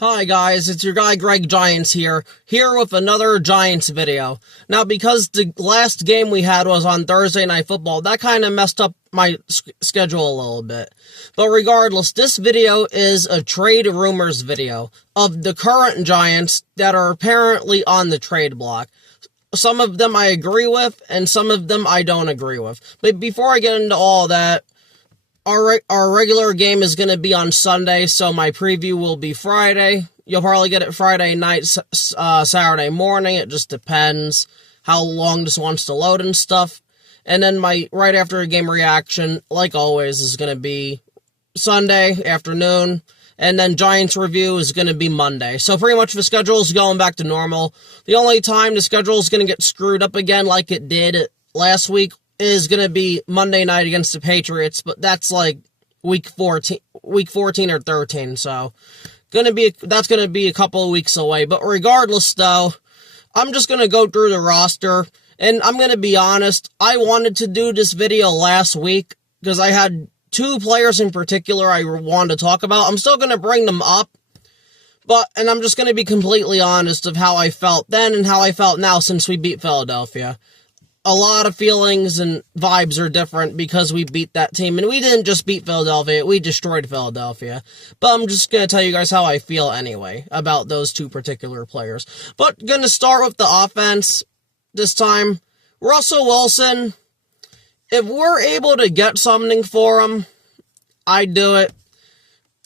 Hi guys, it's your guy Greg Giants here with another Giants video. Now, because the last game we had was on Thursday Night Football, that kind of messed up my schedule a little bit. But regardless, this video is a trade rumors video of the current Giants that are apparently on the trade block. Some of them I agree with, and some of them I don't agree with. But before I get into all that, our regular game is going to be on Sunday, so my preview will be Friday. You'll probably get it Friday night, Saturday morning. It just depends how long this wants to load and stuff. And then my right after game reaction, like always, is going to be Sunday afternoon. And then Giants review is going to be Monday. So pretty much the schedule is going back to normal. The only time the schedule is going to get screwed up again like it did last week is going to be Monday night against the Patriots, but that's like week 14 or 13, so that's going to be a couple of weeks away. But regardless, though, I'm just going to go through the roster, and I'm going to be honest, I wanted to do this video last week because I had two players in particular I wanted to talk about. I'm still going to bring them up, and I'm just going to be completely honest of how I felt then and how I felt now since we beat Philadelphia. A lot of feelings and vibes are different because we beat that team. And we didn't just beat Philadelphia, we destroyed Philadelphia. But I'm just going to tell you guys how I feel anyway about those two particular players. But going to start with the offense this time. Russell Wilson, if we're able to get something for him, I'd do it.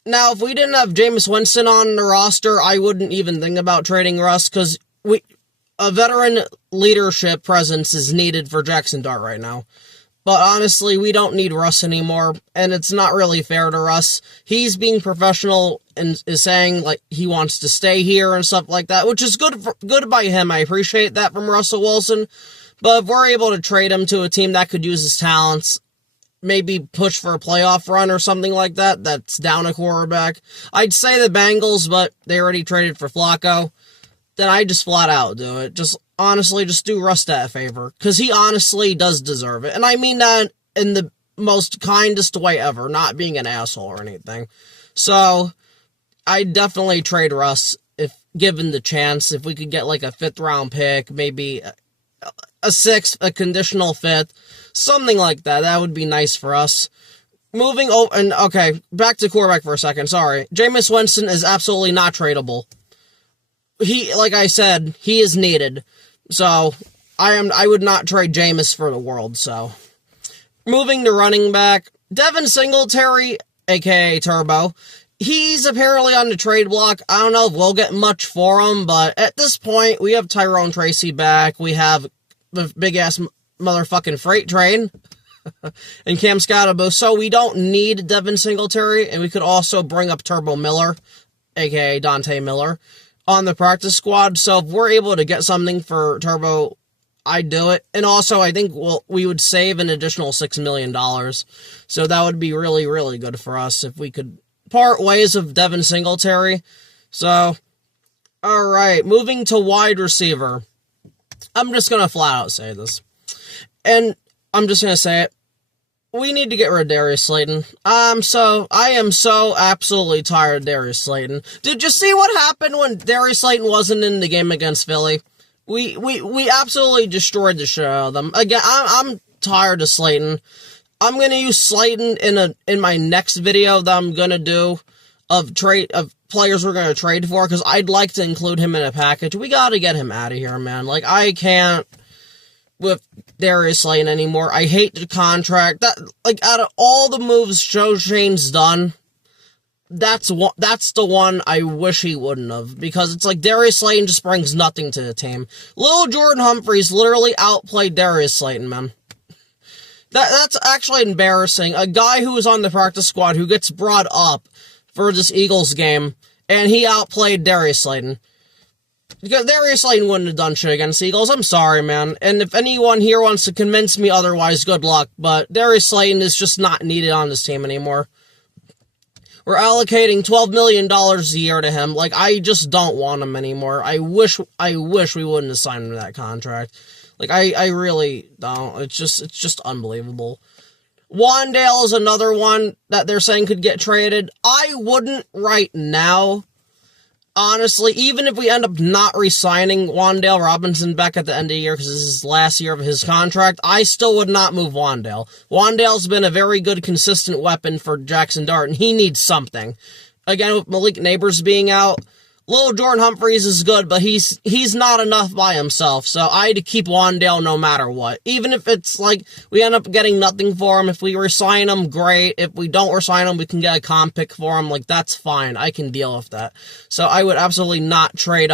Now, if we didn't have Jameis Winston on the roster, I wouldn't even think about trading Russ because a veteran leadership presence is needed for Jackson Dart right now. But honestly, we don't need Russ anymore, and it's not really fair to Russ. He's being professional and is saying like he wants to stay here and stuff like that, which is good by him. I appreciate that from Russell Wilson. But if we're able to trade him to a team that could use his talents, maybe push for a playoff run or something like that, that's down a quarterback. I'd say the Bengals, but they already traded for Flacco. Then I just flat out do it. Just honestly, just do Russ that favor. Because he honestly does deserve it. And I mean that in the most kindest way ever, not being an asshole or anything. So, I'd definitely trade Russ if given the chance. If we could get like a 5th round pick, maybe a 6th, a conditional 5th, something like that. That would be nice for us. Moving over, and okay, back to quarterback for a second, sorry. Jameis Winston is absolutely not tradable. Like I said, he is needed. So, I would not trade Jameis for the world, so. Moving to running back, Devin Singletary, aka Turbo. He's apparently on the trade block. I don't know if we'll get much for him, but at this point, we have Tyrone Tracy back. We have the big-ass motherfucking freight train and Cam Scotabo, so we don't need Devin Singletary, and we could also bring up Turbo Miller, aka Dante Miller, on the practice squad. So if we're able to get something for Turbo, I'd do it. And also, I think we would save an additional $6 million. So that would be really, really good for us if we could part ways with Devin Singletary. So, alright, moving to wide receiver. I'm just going to flat out say this. And I'm just going to say it. We need to get rid of Darius Slayton. I am so absolutely tired of Darius Slayton. Did you see what happened when Darius Slayton wasn't in the game against Philly? We absolutely destroyed the shit out of them. Again, I'm tired of Slayton. I'm gonna use Slayton in my next video that I'm gonna do of players we're gonna trade for, because I'd like to include him in a package. We gotta get him out of here, man. Like, I can't with Darius Slayton anymore. I hate the contract. Out of all the moves Joe Shane's done, that's the one I wish he wouldn't have, because it's like Darius Slayton just brings nothing to the team. Little Jordan Humphries literally outplayed Darius Slayton, man. That's actually embarrassing. A guy who was on the practice squad who gets brought up for this Eagles game, and he outplayed Darius Slayton. Because Darius Slayton wouldn't have done shit against the Eagles. I'm sorry, man. And if anyone here wants to convince me otherwise, good luck. But Darius Slayton is just not needed on this team anymore. We're allocating $12 million a year to him. Like, I just don't want him anymore. I wish we wouldn't have signed him to that contract. Like, I really don't. It's just unbelievable. Wandale is another one that they're saying could get traded. I wouldn't right now. honestly, even if we end up not re-signing Wan'Dale Robinson back at the end of the year, because this is his last year of his contract, I still would not move Wan'Dale. Wan'Dale's been a very good, consistent weapon for Jackson Dart, and he needs something. Again, with Malik Neighbors being out, Lil Jordan Humphreys is good, but he's not enough by himself, so I'd keep Wan'Dale no matter what. Even if it's like we end up getting nothing for him, if we resign him, great. If we don't resign him, we can get a comp pick for him, like, that's fine. I can deal with that. So I would absolutely not trade,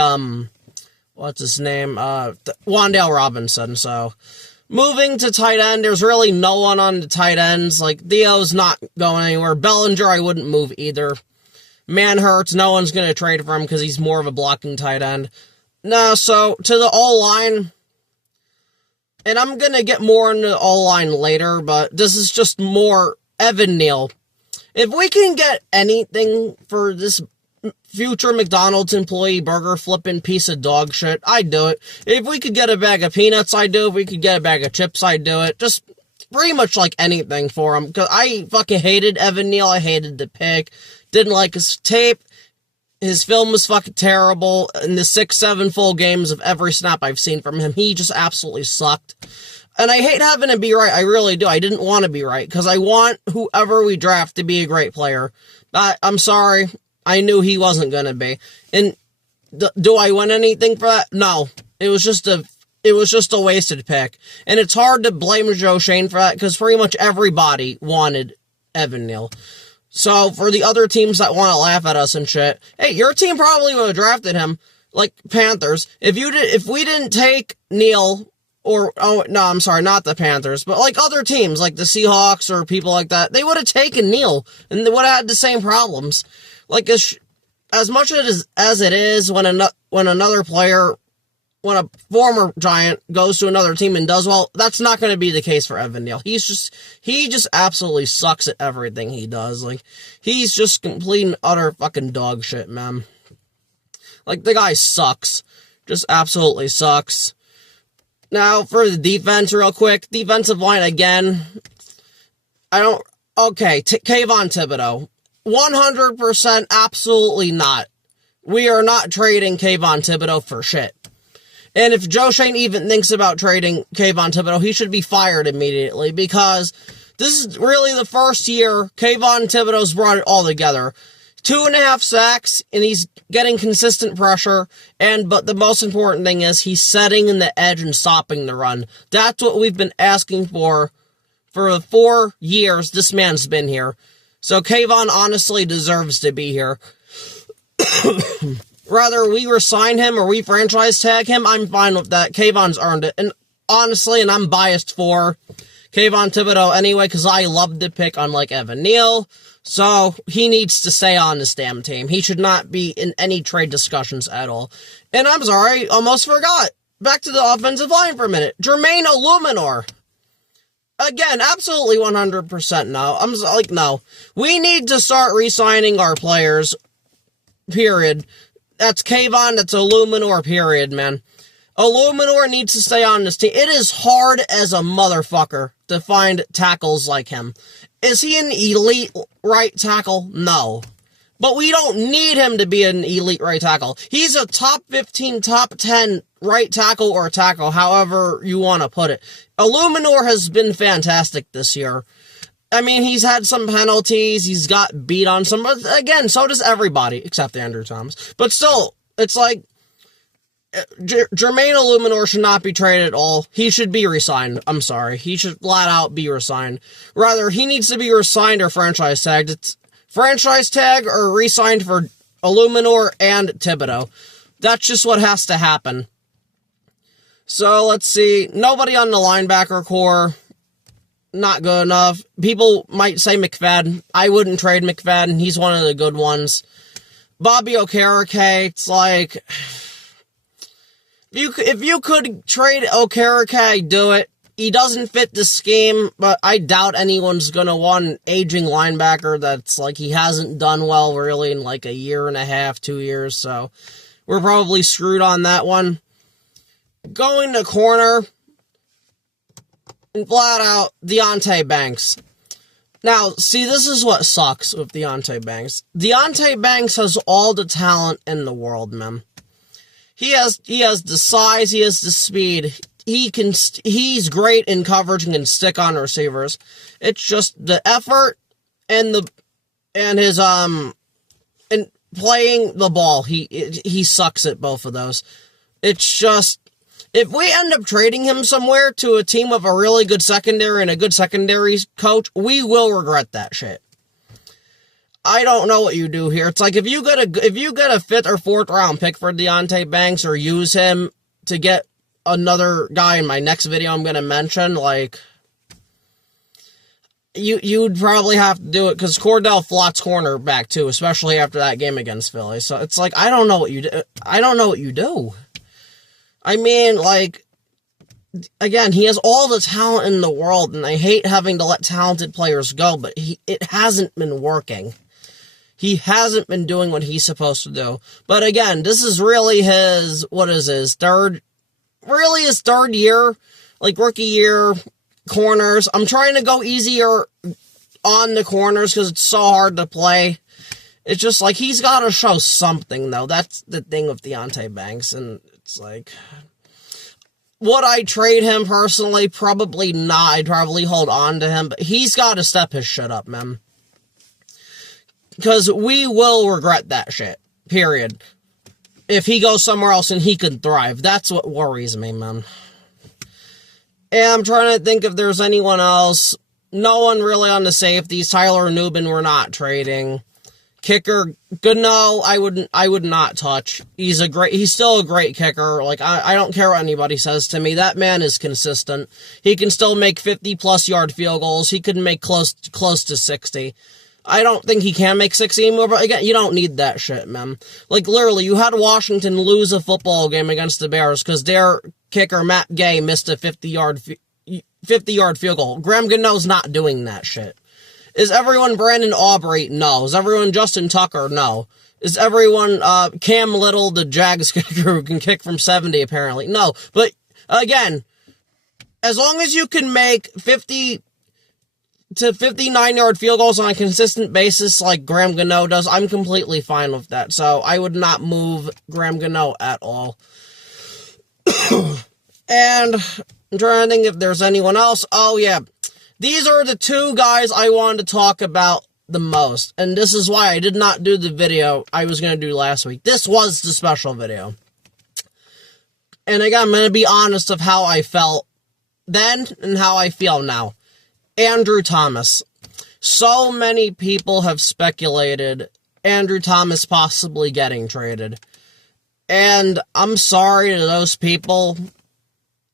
what's his name? Wan'Dale Robinson, so... Moving to tight end, there's really no one on the tight ends. Like, Theo's not going anywhere. Bellinger, I wouldn't move either. Manhurts, no one's going to trade for him because he's more of a blocking tight end. No, so to the O-line, and I'm going to get more into the O-line later, but this is just more Evan Neal. If we can get anything for this future McDonald's employee burger flipping piece of dog shit, I'd do it. If we could get a bag of peanuts, I'd do it. If we could get a bag of chips, I'd do it. Just pretty much like anything for him, because I fucking hated Evan Neal. I hated the pick. Didn't like his tape. His film was fucking terrible. In the 6-7 full games of every snap I've seen from him, he just absolutely sucked. And I hate having to be right. I really do. I didn't want to be right, because I want whoever we draft to be a great player. But I'm sorry. I knew he wasn't going to be. And do I win anything for that? No. It was just a wasted pick. And it's hard to blame Joe Shane for that, because pretty much everybody wanted Evan Neal. So, for the other teams that want to laugh at us and shit, hey, your team probably would have drafted him, like Panthers. If we didn't take Neal, I'm sorry, not the Panthers, but like other teams, like the Seahawks or people like that, they would have taken Neal, and they would have had the same problems. Like, as much as it is when another player, when a former Giant goes to another team and does well, that's not going to be the case for Evan Neal. He just absolutely sucks at everything he does. Like, he's just complete and utter fucking dog shit, man. Like, the guy sucks. Just absolutely sucks. Now, for the defense, real quick. Defensive line, again. Okay, Kayvon Thibodeau. 100% absolutely not. We are not trading Kayvon Thibodeau for shit. And if Joe Shane even thinks about trading Kayvon Thibodeau, he should be fired immediately, because this is really the first year Kayvon Thibodeau's brought it all together. 2.5 sacks, and he's getting consistent pressure, but the most important thing is he's setting in the edge and stopping the run. That's what we've been asking for the 4 years this man's been here. So Kayvon honestly deserves to be here. Whether we resign him or we franchise tag him, I'm fine with that. Kayvon's earned it. And honestly, and I'm biased for Kayvon Thibodeau anyway, because I love the pick, unlike Evan Neal. So he needs to stay on this damn team. He should not be in any trade discussions at all. And I'm sorry, almost forgot. Back to the offensive line for a minute. Jermaine Illuminor. Again, absolutely 100% no. I'm like, no. We need to start re-signing our players. Period. That's Kayvon, that's Illuminor, period, man. Illuminor needs to stay on this team. It is hard as a motherfucker to find tackles like him. Is he an elite right tackle? No. But we don't need him to be an elite right tackle. He's a top 15, top 10 right tackle or tackle, however you want to put it. Illuminor has been fantastic this year. I mean, he's had some penalties, he's got beat on some, but again, so does everybody, except Andrew Thomas. But still, it's like, Jermaine Illuminor should not be traded at all. He should be re-signed. I'm sorry. He should flat out be re-signed. Rather, he needs to be re-signed or franchise tagged. It's franchise tag or re-signed for Illuminor and Thibodeau. That's just what has to happen. So, let's see. Nobody on the linebacker core. Not good enough. People might say McFadden. I wouldn't trade McFadden. He's one of the good ones. Bobby Okereke, it's like, if you could trade Okereke, do it. He doesn't fit the scheme, but I doubt anyone's gonna want an aging linebacker that's like, he hasn't done well really in like a year and a half, 2 years, so we're probably screwed on that one. Going to corner, and flat out, Deonte Banks. Now, see, this is what sucks with Deonte Banks. Deonte Banks has all the talent in the world, man. He has the size, he has the speed. He's great in coverage and can stick on receivers. It's just the effort and his and playing the ball. He sucks at both of those. It's just, if we end up trading him somewhere to a team with a really good secondary and a good secondary coach, we will regret that shit. I don't know what you do here. It's like if you get a 5th or 4th round pick for Deonte Banks, or use him to get another guy in my next video I'm going to mention, like, you'd probably have to do it, because Cordell Flott's cornerback too, especially after that game against Philly. So it's like, I don't know what you do. I don't know what you do. I mean, like, again, he has all the talent in the world, and I hate having to let talented players go, but it hasn't been working. He hasn't been doing what he's supposed to do. But again, this is really his third year, like rookie year, corners. I'm trying to go easier on the corners because it's so hard to play. It's just like, he's got to show something, though. That's the thing with Deonte Banks, and it's like, would I trade him personally? Probably not. I'd probably hold on to him, but he's got to step his shit up, man. Because we will regret that shit, period. If he goes somewhere else and he can thrive. That's what worries me, man. And I'm trying to think if there's anyone else. No one really on the safeties. Tyler Nubin we're not trading. Kicker, good, no, I would not touch. He's still a great kicker. Like, I don't care what anybody says to me. That man is consistent. He can still make 50-plus yard field goals. He can make close to 60. I don't think he can make 60 anymore, but again, you don't need that shit, man. Like, literally, you had Washington lose a football game against the Bears because their kicker, Matt Gay, missed a 50-yard field goal. Graham Gano's not doing that shit. Is everyone Brandon Aubrey? No. Is everyone Justin Tucker? No. Is everyone Cam Little, the Jags kicker who can kick from 70, apparently? No. But, again, as long as you can make 50 to 59-yard field goals on a consistent basis like Graham Gano does, I'm completely fine with that. So, I would not move Graham Gano at all. And I'm trying to think if there's anyone else. Oh, yeah. These are the two guys I wanted to talk about the most. And this is why I did not do the video I was going to do last week. This was the special video. And again, I'm going to be honest of how I felt then and how I feel now. Andrew Thomas. So many people have speculated Andrew Thomas possibly getting traded. And I'm sorry to those people.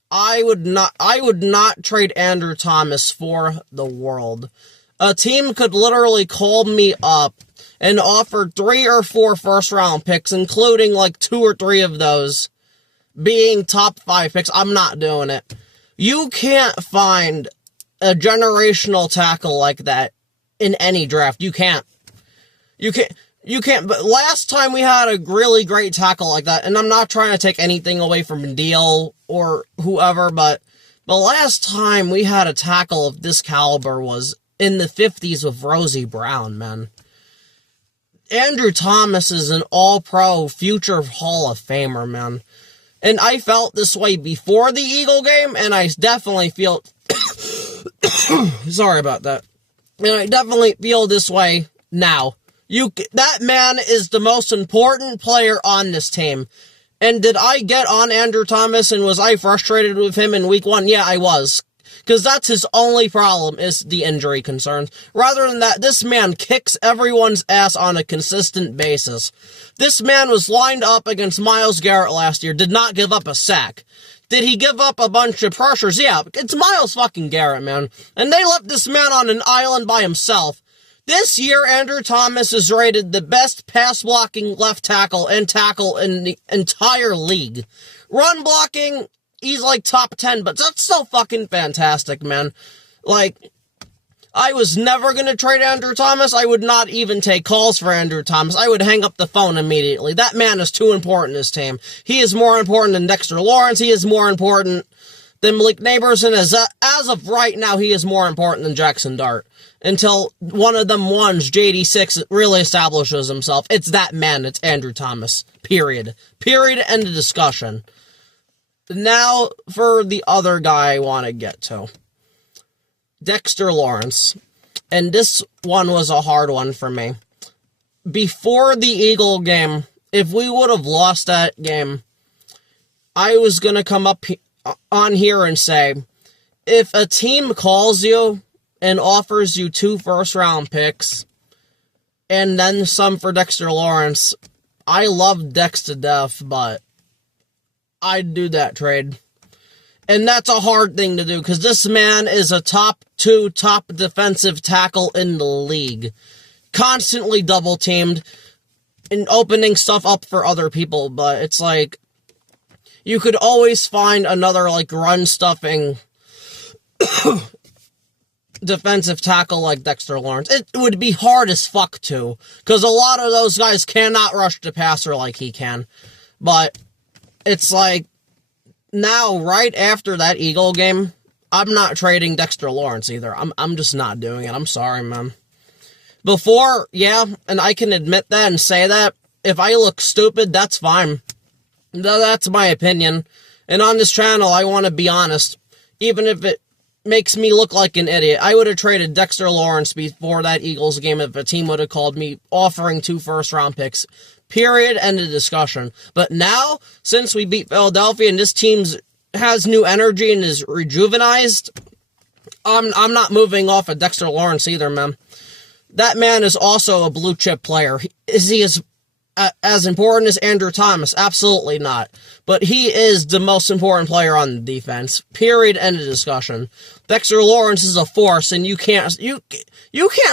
I would not trade Andrew Thomas for the world. A team could literally call me up and offer 3 or 4 first-round picks, including like 2 or 3 of those being top 5 picks. I'm not doing it. You can't find a generational tackle like that in any draft. You can't. But last time we had a really great tackle like that, and I'm not trying to take anything away from Deal or whoever, but the last time we had a tackle of this caliber was in the 50s with Rosie Brown, man. Andrew Thomas is an all-pro future Hall of Famer, man. And I felt this way before the Eagle game, and I definitely feel... Sorry about that. And I definitely feel this way now. That man is the most important player on this team. And did I get on Andrew Thomas and was I frustrated with him in week 1? Yeah, I was. Because that's his only problem is the injury concerns. Rather than that, this man kicks everyone's ass on a consistent basis. This man was lined up against Myles Garrett last year, did not give up a sack. Did he give up a bunch of pressures? Yeah, it's Myles fucking Garrett, man. And they left this man on an island by himself. This year, Andrew Thomas is rated the best pass-blocking left tackle and tackle in the entire league. Run blocking, he's like top 10, but that's so fucking fantastic, man. Like, I was never going to trade Andrew Thomas. I would not even take calls for Andrew Thomas. I would hang up the phone immediately. That man is too important to this team. He is more important than Dexter Lawrence. He is more important then Malik Neighbors, and as of right now, he is more important than Jackson Dart. Until one of them ones, JD6, really establishes himself. It's that man. It's Andrew Thomas. Period. Period. End of discussion. Now, for the other guy I want to get to. Dexter Lawrence. And this one was a hard one for me. Before the Eagle game, if we would have lost that game, I was going to come up on here and say, if a team calls you and offers you 2 first-round picks, and then some for Dexter Lawrence, I love Dex to death, but I'd do that trade. And that's a hard thing to do, because this man is a top defensive tackle in the league. Constantly double-teamed and opening stuff up for other people, but it's like, you could always find another, like, run-stuffing defensive tackle like Dexter Lawrence. It would be hard as fuck to, because a lot of those guys cannot rush the passer like he can. But it's like, now, right after that Eagle game, I'm not trading Dexter Lawrence either. I'm just not doing it. I'm sorry, man. Before, yeah, and I can admit that and say that, if I look stupid, that's fine. That's my opinion. And on this channel, I want to be honest. Even if it makes me look like an idiot, I would have traded Dexter Lawrence before that Eagles game if a team would have called me offering 2 first-round picks. Period. End of discussion. But now, since we beat Philadelphia and this team has new energy and is rejuvenized, I'm not moving off of Dexter Lawrence either, man. That man is also a blue-chip player. Is he as important as Andrew Thomas? Absolutely not. But he is the most important player on the defense. Period. End of discussion. Dexter Lawrence is a force, and you can't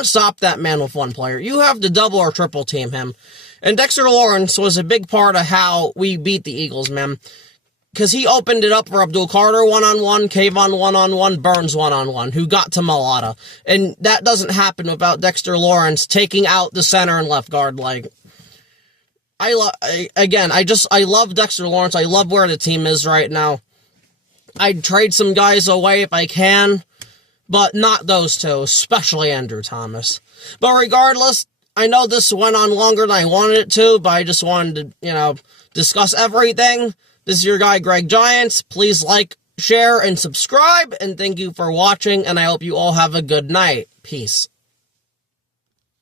stop that man with one player. You have to double or triple team him. And Dexter Lawrence was a big part of how we beat the Eagles, man. Because he opened it up for Abdul Carter one-on-one, Kayvon one-on-one, Burns one-on-one, who got to Malata. And that doesn't happen without Dexter Lawrence taking out the center and left guard. Like, I love Dexter Lawrence. I love where the team is right now. I'd trade some guys away if I can, but not those two, especially Andrew Thomas. But regardless, I know this went on longer than I wanted it to, but I just wanted to, discuss everything. This is your guy, Greg Giants. Please like, share, and subscribe, and thank you for watching, and I hope you all have a good night. Peace.